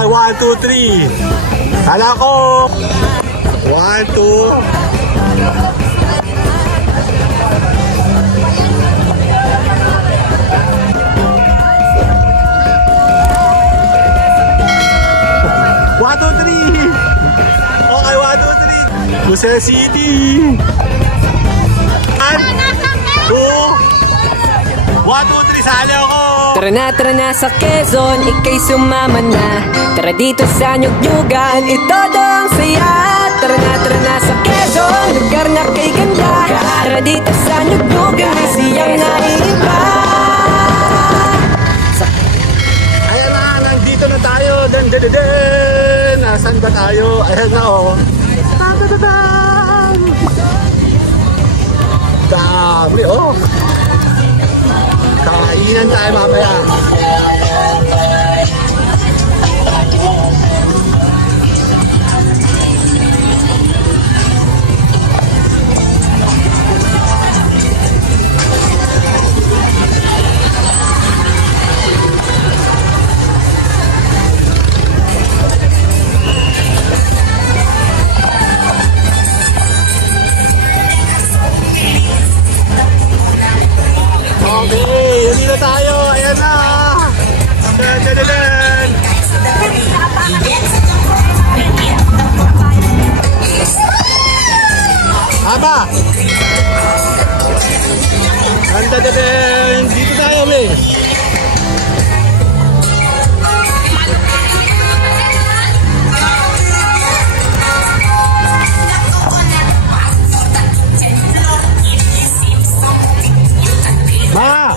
Okay, 1, 2, 3. Kala ko. 1, 2. Okay, 1, 2, 3. Lucena City. 1, 2, 3, sali ako. Tara na sa Quezon, ika'y sumama na. Tara dito sa Nyug-Nyugan, itodo ang saya. Tara na sa Quezon, lugar na kay ganda. Tara dito sa Nyug-Nyugan, may siyang naiiba. Ayan na, nandito na tayo. Nasaan ba tayo? Ayan na oh. Dami oh. Kainan tayo mamaya. Aba! Dito tayo, may. Ma!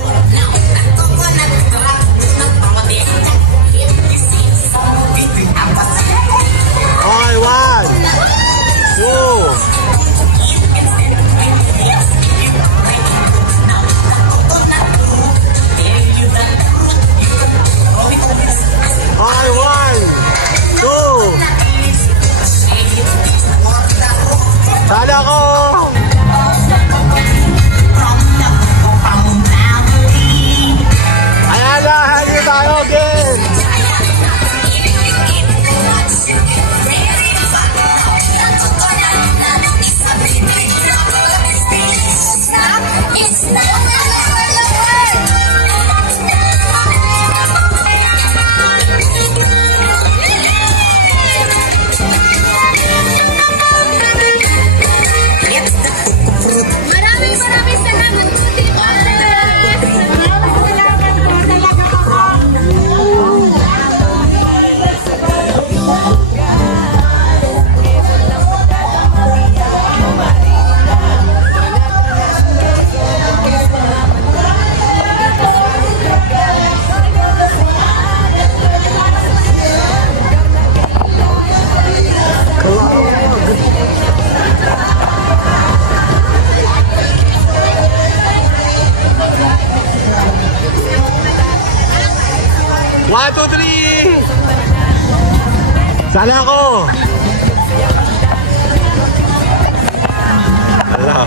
Okay, 1, 2. Sana ko! Ayan na! Hangin tayo again! Sana ako!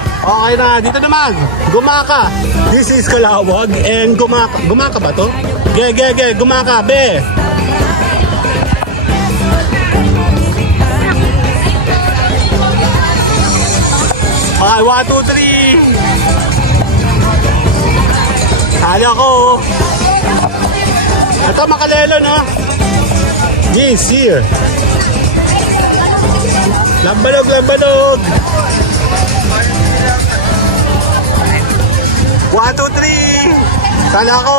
Okay na, dito naman, Gumaka. This is Calawag and Gumaka. Gumaka ba to? Gumaka, be! Okay, 1, 2, 3. Sana ako! Ito, Makalelo, no? Yes, here. Lambanog. 1, 2, 3. Sana ako.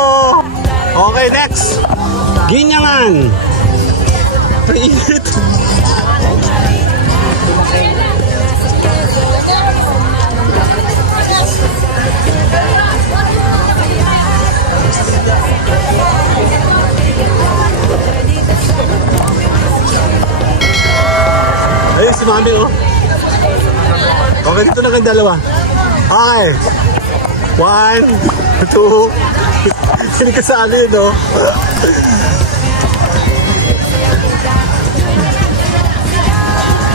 Okay, next. Ginyangan. Init. Ayun si Mami oh. Okay, dito na kayong dalawa. Okay. 1, 2. Hindi ka sa amin no.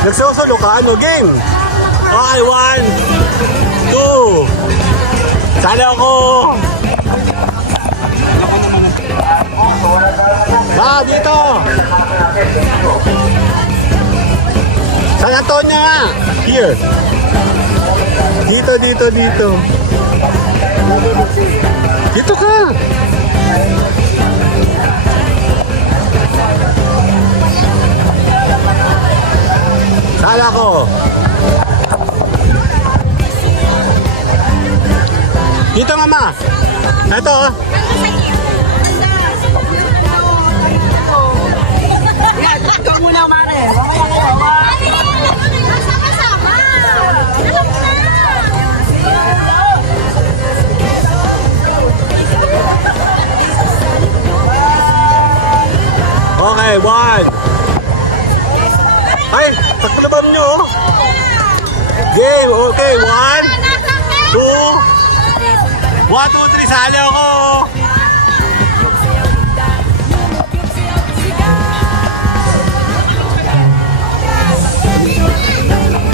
Nagsusolo ka ano? Game. Okay, 1, 2. Sana ako. Dito. San Antonio nga. Here. Dito. Dito ka. Sala ko. Dito mama. Ito. Ikaw muna umare. Okay, 1. Ay, pagpalabam nyo. Game, okay, 1, 2, 3, sali ako.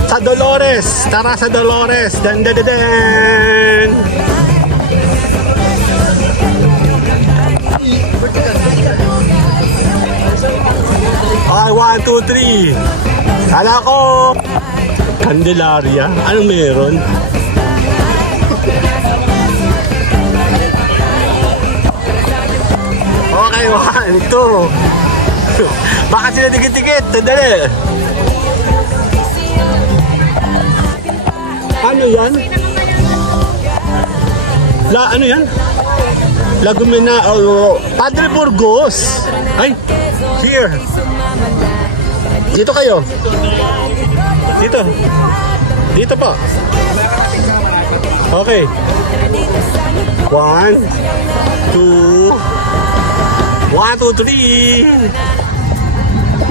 Sa Dolores, tara sa Dolores. Dan. Ay, 1, 2, 3. Kala ko Candelaria. Anong meron? Okay, 1, 2. Bakit sila dikit-dikit? Tandali. Ano yan? Ano yan? Lagumina, Padre Burgos. Ay, here. Dito kayo. Dito. Dito po. Okay. 1, 2, 3.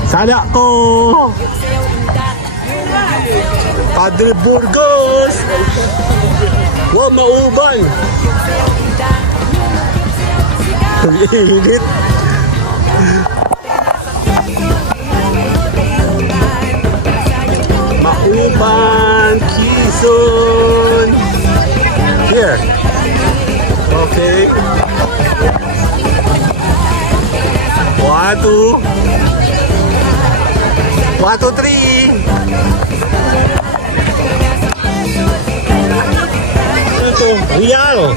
Sala ko. Padre Burgos. Wow, mauban. Ang init. Mauban, Quezon. Here. Okay. 1, 2, 3. Ito, Real.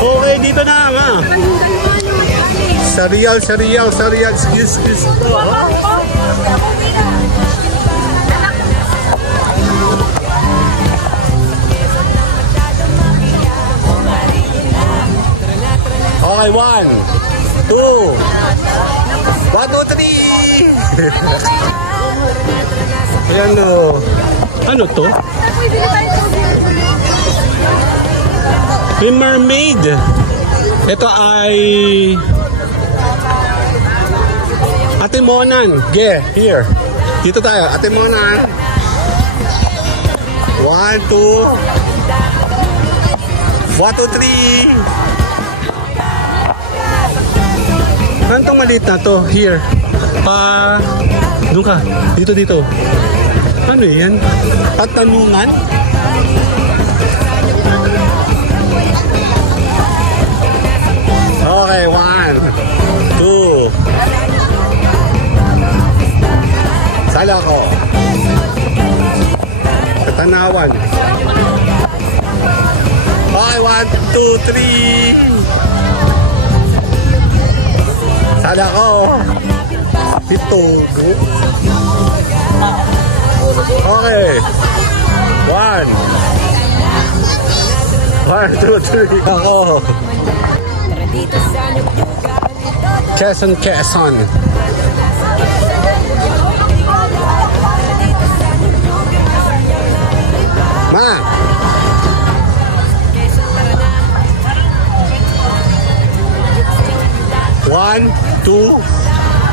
Okay, dito na nga. Sa Real. Excuse. Okay, 1, 2, 3. Ayan o. Ano to? May mermaid. Ito ay Atimonan. Here. Dito tayo. Atimonan. 1, 2, 3. Ano itong maliit na to? Here. Doon ka. Dito. Ano yan? Patanungan? Okay, 1, 2. Sala ko. Katanawan. Okay, 1, 2, 3. Sala ko. Pitugo. Okay. 1, 2, 3. Ako. Quezon. Ma. 1, 2.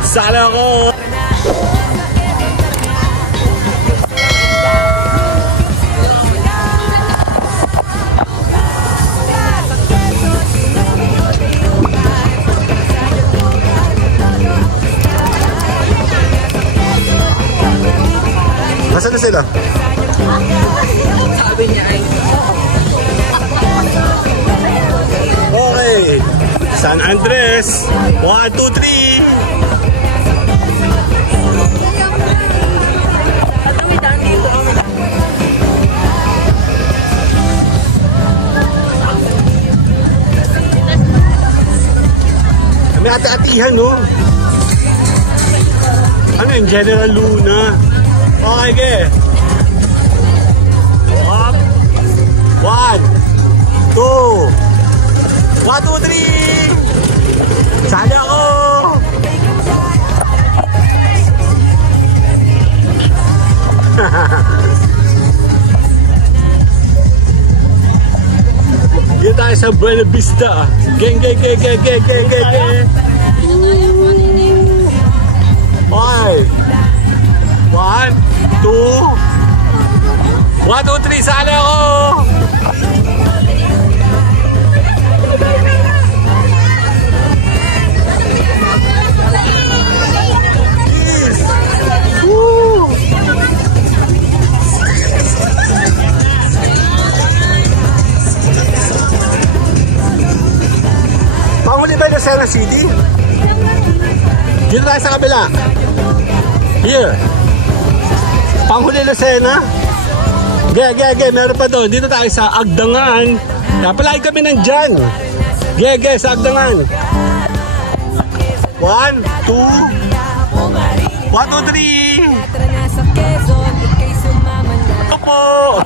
Sala ko. Nasaan na sila? Sabi niya ay Okay. San Andres. 1, 2, 3. Irihan, no? Ano yung General Luna? Okay, okay. Up. 1, 2. 1, 2, 3. Sali ako! Dito tayo sa Buena Vista. Geng, geng, geng, geng, geng, geng, geng, geng. 5, 1, 2, 1, 2, 3, sali ako! Please! Woo! Panghuli ba yung Lucena City? Dito tayo sa kabila. Here. Panghuli Lucena. Ge, meron pa doon. Dito tayo sa Agdangan. Napalagi kami nandyan. Ge, sa Agdangan. 1, 2. 1, 2, 3. Ito po.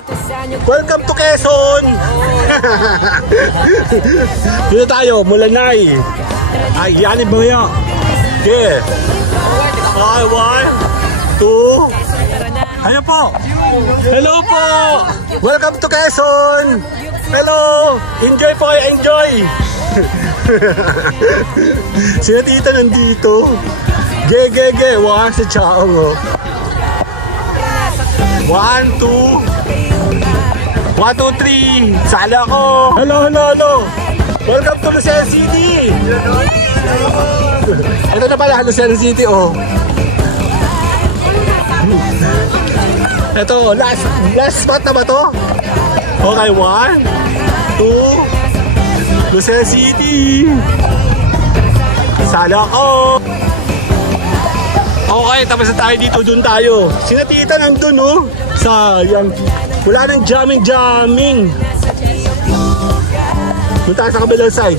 Welcome to Quezon. Dito tayo, Mulanay. Ay, yanib mo yan. Okay. 1, 2. Ayan po. Hello po. Welcome to Quezon. Hello. Enjoy po kayo, enjoy. Sina tita nandito. Ge. Wow, sa chaong oh. 1, 2. 1, 2, 3. Sala ko. Hello. Welcome to Lucena City. Ito na pala, Lucena City, oh. Ito, last spot na ba to? Okay, 1, 2. Lucena City. Sala ko. Okay, tapos na tayo dito, dun tayo. Sina tita nandun, oh. Sayang. Wala nang jamming. Doon tayo sa kabilang side.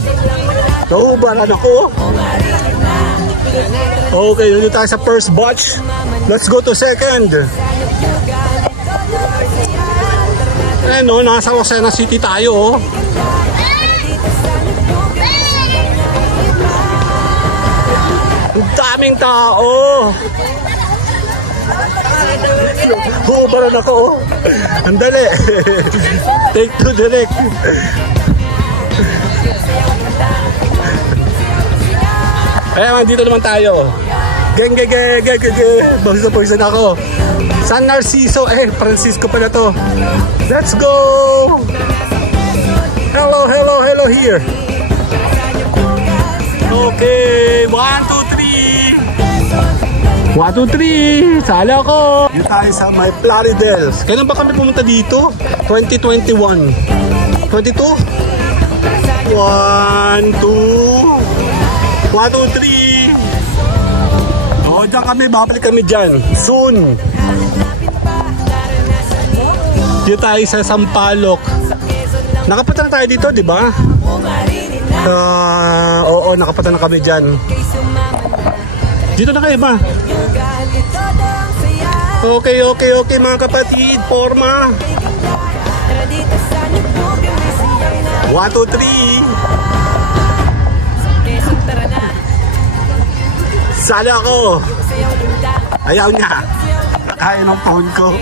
Nahubaran ako. Okay, doon tayo sa first batch. Let's go to second. Ano, nasa Lucena City tayo, oh. Ang daming tao. Hubaran ako, oh. Ang dali. Take 2 direct. Ayan, dito naman tayo. Geng. Pagsa na ako. San Narciso. Francisco pala to. Let's go. Hello here. Okay. 1, 2, 3. 1, 2, 3. Sala ako. Dito tayo sa may Plaridel. Kailan ba kami pumunta dito? 2021. 22? 1, 2. 1, 2, 3. O, dyan kami. Babalik kami dyan. Soon. Dito tayo sa Sampaloc. Nakapunta na tayo dito, di ba? Oo, nakapunta na kami dyan. Dito na kayo ba? Okay, mga kapatid. Forma. 1, 2, 3. Sala ako. Ayaw niya. Kaya ng phone ko.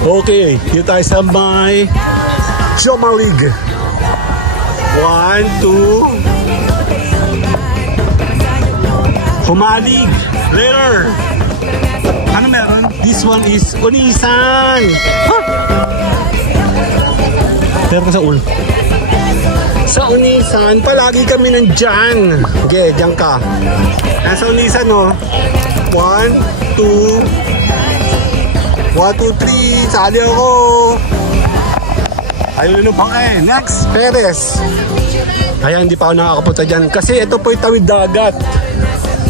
Okay, dito tayo sa may Jomalig. 1, 2. Humalig. Later. Ano meron? This one is Unisan. Huh? Pero ka sa ulo. Sa Unisan, palagi kami nandyan. Okay, dyan ka. Nasa Unisan, no? 1, 2. 1, 2, 3. Sali ako. Ayun na bang next, Perez. Ayan, hindi pa ako nakakapunta dyan. Kasi ito po yung tawid dagat.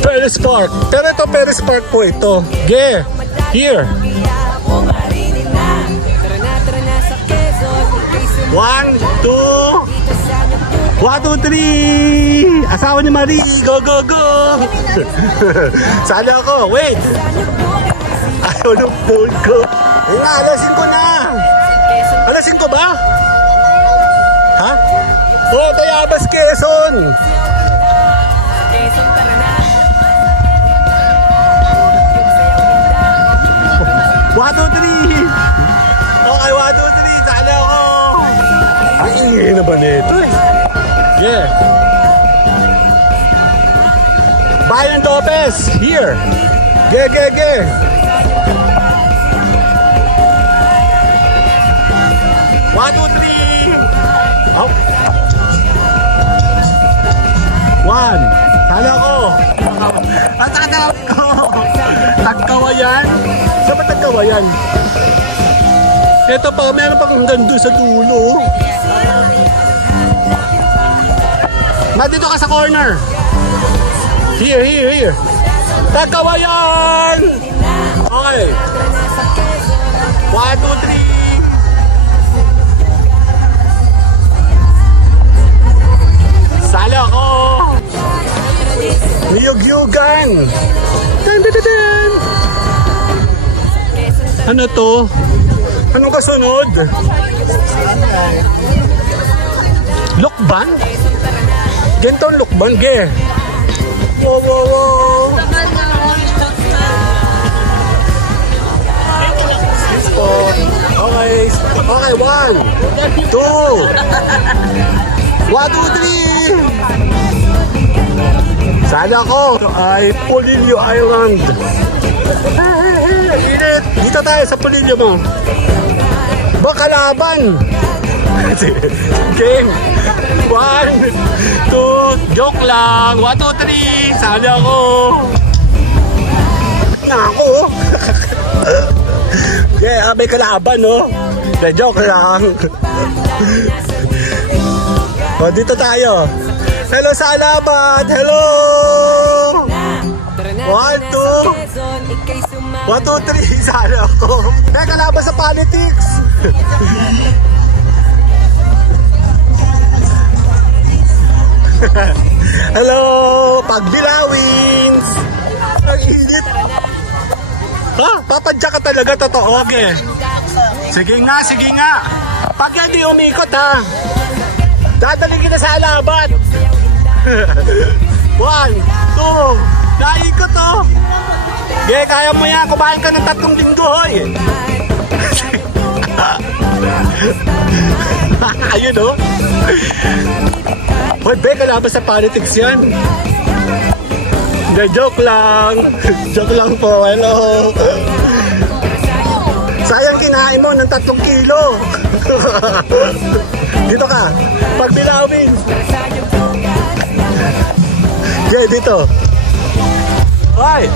Perez Park. Pero ito, Perez Park po ito. Okay, here. 1, 2. 1, 2, 3. Asawa ni Marie. Go, go, go. Sali ako. Wait. Ayaw ng phone ko. Ayun na, alasin ko na. Alasin ko ba? Ha? Oh, Tayabas, Quezon. Quezon, tara na. 1, 2, 3. Okay, 1, 2, 3. Sali ako. Ang ingay na ba nito eh? Yeah. Bayan Lopez. Here. Ge, ge, ge. One, 2, 3. Oh. 1. Sali ako. Ang tatawag ko. Tagkawayan. Saan ba Tagkawayan? Ito pa, meron pang hanggang doon sa dulo. Dito ka sa corner. Here, here, here. Tagkawayan! Okay. 1, 2, 3. Sali ako. Niyog-yugan. Dun, dun, dun, dun. Ano to? Anong kasunod? Lukban? Ganito ang lukban, ge. Wow, wow, wow. Okay. Okay, 1, 2. 1, 2, 3. Sali ako. Ito ay Polillo Island. Init. Dito tayo sa Polillo mo. Bakalaban. Game. 1, 2. Joke lang. 1, 2, 3. Sali ako. Nako. Yeah, may kalaban, no? Joke lang. O, dito tayo. Hello sa alaban. Hello. 1, 2. 1, 2, 3. Sali ako. May kalaban sa politics. Hello, Pagbilawins. Ang init. Ha? Papadya ka talaga, totoo. Okay. Sige nga, sige nga. Pag hindi umikot, ha? Dadaling kita sa alaban. 1, 2. Naikot, oh. Okay, kaya mo yan. Kumain ka ng 3 linggo, hoy. Ayun, oh. Hoy, be, kalaban sa politics yan. Hindi, joke lang. Joke lang po, hello. Sayang kinain mo ng 3 kilo. Dito ka, Pagbilawin. Okay, dito. Hoy.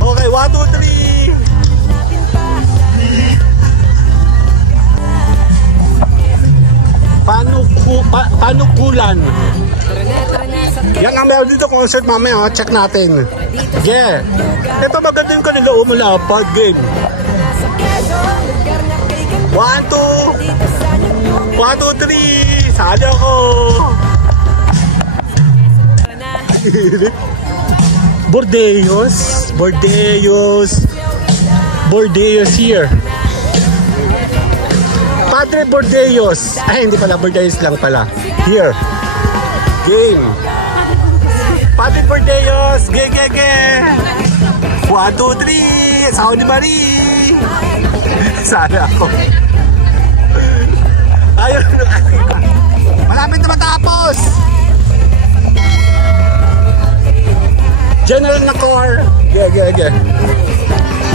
Okay, 1, 2, 3. Panukulan. Yan ang meron dito concert mamaya, check natin. Yeah. Ito maganda yung kanila umulapad game. 1, 2. 1, 2, 3. Sali ako. Bordeos. Bordeos. Bordeos here. Padre Bordeos. Ay, hindi pala. Bordeos lang pala. Here. Game. Padre Bordeos. Ge, ge, ge. 1, 2, 3. Sao ni Marie. Sana ako. Ayun. Malapit na matapos. General na car. Ge, ge, ge.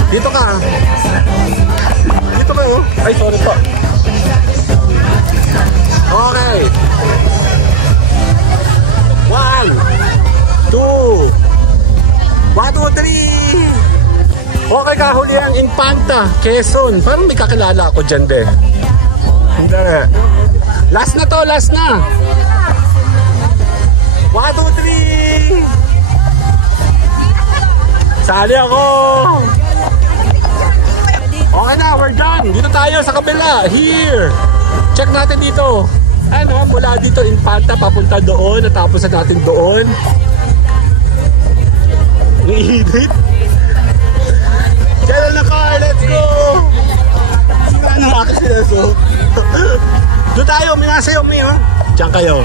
Dito ka. Dito ka, oh. Ay, sorry po. Okay. 1, 2. 1, 2, 3. Okay, kahuli ang Infanta, Quezon. Parang may kakilala ako dyan, de. Hindi. Last na to, last na. 1, 2, 3. Sali ako. Okay na, we're done. Dito tayo sa kabila. Here. Check natin dito. Ano, mula dito Infanta papunta doon, natapos na natin doon. Ang init. Channel na car, let's go! Sira ng aking sinaso. Doon tayo, minasayaw mo yun. Diyan kayo.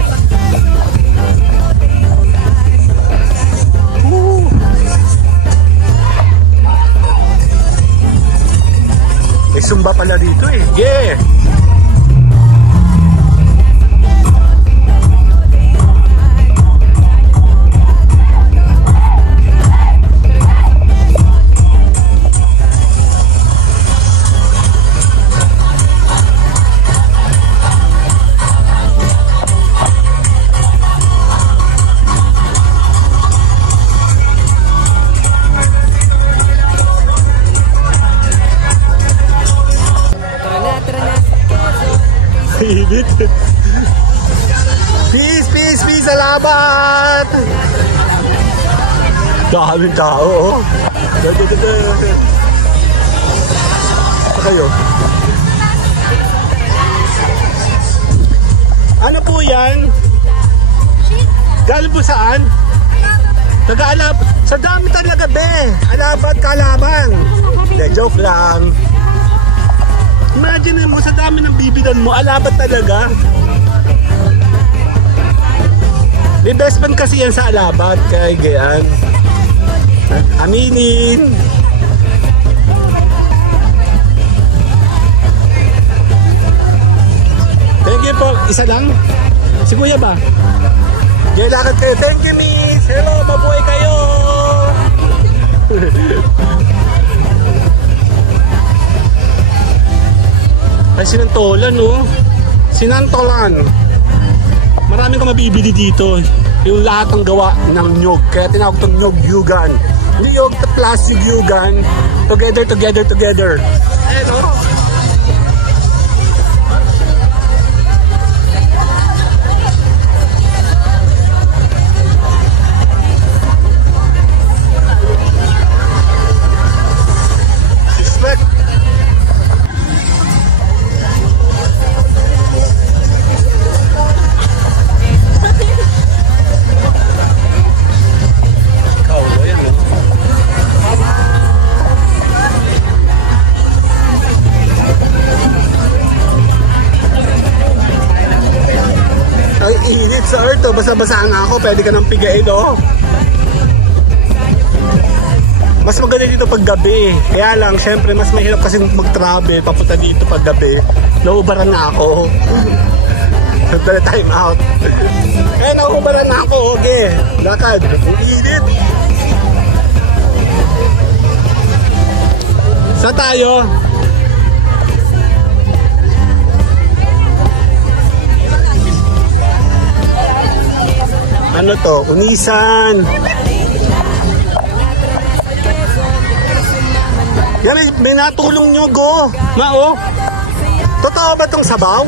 May sumba pala dito eh. Yeah! Peace, salamat! Daming tao, oh. Kayo. Ano po yan? Galing po saan? Taga-alab. Sa dami talaga, be. Alabat, kalaban. De, joke lang. Imagine mo, sa dami ng bibidan mo, alabat talaga. May best friend kasi yan sa alabat, kaya gayaan. Aminin. Thank you po. Isa lang? Si Kuya ba? Gaya lakad kayo. Thank you, miss. Hello, mabuhay kayo. Ay, sinantolan, no? Sinantolan. Marami kang mabibili dito. Yung lahat ng gawa ng nyog. Kaya tinawag itong nyog yugan. Nyog na plastic yugan. Together. Ayan, no? Sa earth, basa-basa nga ako, pwede ka nang pigain, oh. Mas maganda dito pag gabi. Kaya lang, syempre, mas mahirap kasi mag-travel papunta dito pag gabi. Nauubaran na ako. Time out. Kaya nauubaran na ako, okay. Lakad, ang init. Saan tayo? Ano to? Unisan. Yan, may natulong nyo, go. Mao. Totoo ba itong sabaw?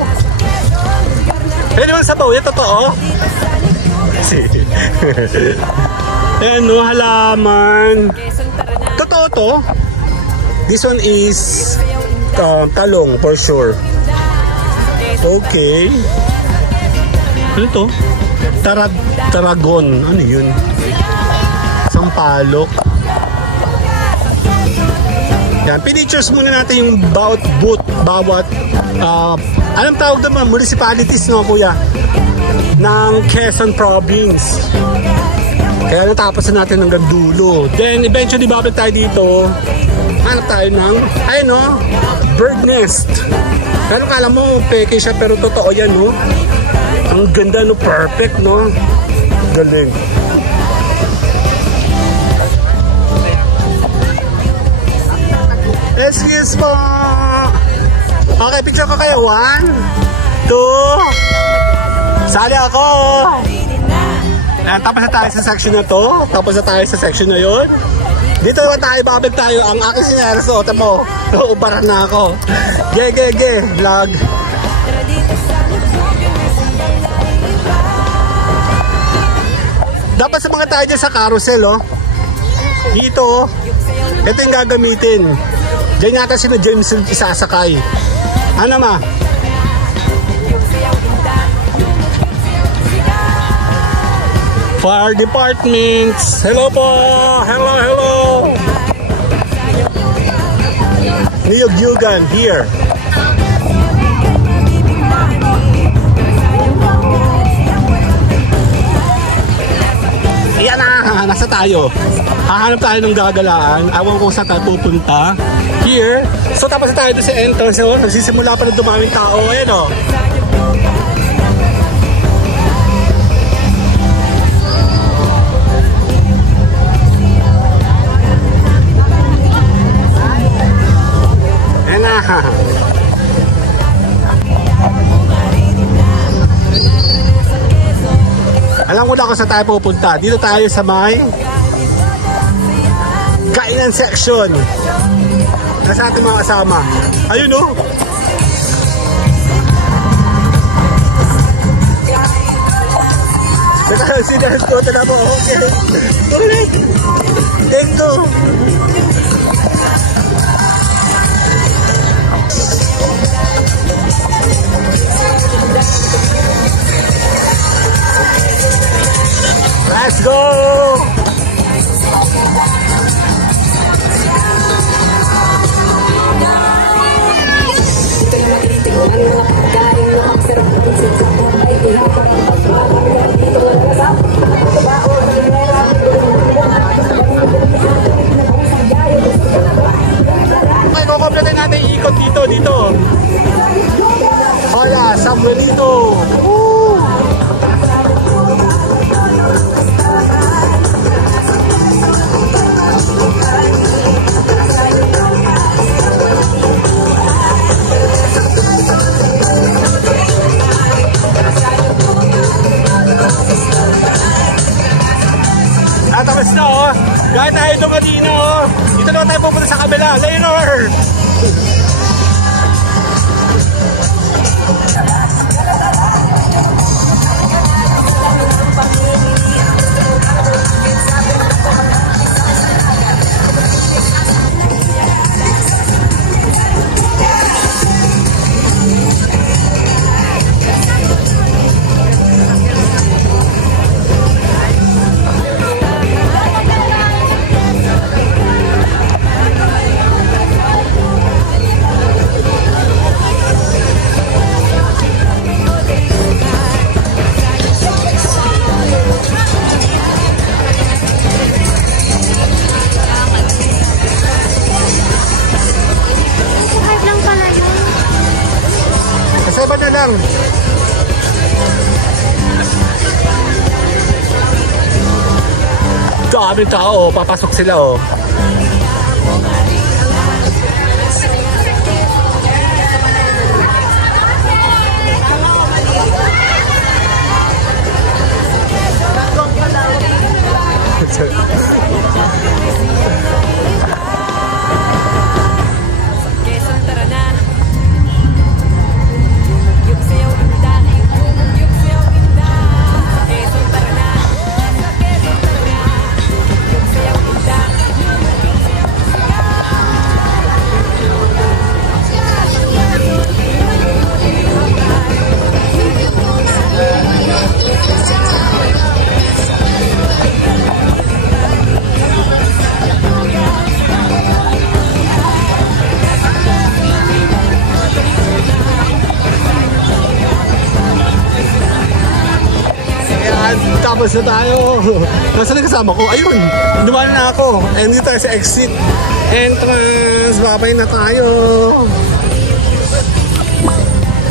Pwede bang sabaw? Yan, totoo? Ayan, no, halaman. Totoo to? This one is talong, for sure. Okay. Ano to? Taragon. Ano yun? Sampalok. Yan. Pinitures muna natin yung bawat anong tawag naman? Municipalities, no, kuya? Ng Quezon Province. Kaya natapos na natin hanggang dulo. Then, eventually, babalik tayo dito. Hanap tayo ng, ayun, no? Bird nest. Pero kala mo, peke siya, pero totoo yan, no? Ang ganda, no? Perfect, no? Galing. Excuse mo. Okay, picture ko kayo. 1, 2. Sali ako. Tapos na tayo sa section na to. Tapos na tayo sa section na yun. Dito naman tayo, babalik tayo. Ang aking sinerso. Tamo, ubaran na ako. Ge. Vlog. Dapat sa mga tayo dyan sa carousel, oh. Dito, oh. Ito yung gagamitin. Diyan yata sila James isasakay. Ano ma? Fire departments. Hello po. Hello. Niyog-yugan here. Yan na, nasa tayo. Hahanap tayo ng gagalaan. Awan ko saan tayo pupunta. Here. So tapos na tayo doon sa entrance. So, nagsisimula pa na dumaming tao. Ayan o. Ayan na. Alam ko na kung saan tayo pupunta. Dito tayo sa may kainan section. Nasa ating mga kasama. Ayun o. Nakasinahas ko. Ito na po. Okay. Ulit. Let's go. Let's go! Okay, kukompletin natin yung ikot dito. Hola, San Benito! Tapos na oh, gaya tayo doon kanina oh. Dito naman tayo pupunta sa kabila, Leonor! Kasaba na lang. Daming tao, papasok sila oh. Tapos na tayo. Nasaan na kasama ko? Ayun, dumaan na ako. And dito tayo sa exit entrance. Babay na tayo.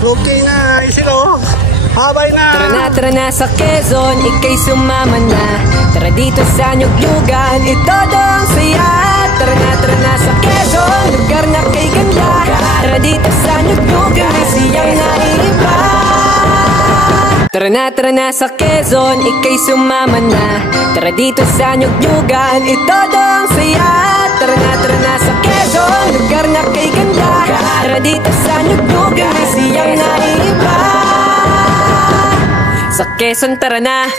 Okay na, isilo. Babay na. Tara na sa Quezon, ikay sumama na. Tara dito sa Nyug-yugan, ito dong saya. Tara na sa Quezon, lugar na kay ganda. Tara dito sa Nyug-yugan, may siyang naiiba. Tara na sa Quezon, ikay sumama na. Tara dito sa Nyug-yugan, ito dong saya. Tara na sa Quezon, lugar na kay ganda. Tara dito sa Nyug-yugan, may siyang naiiba. Sa Quezon, tara na.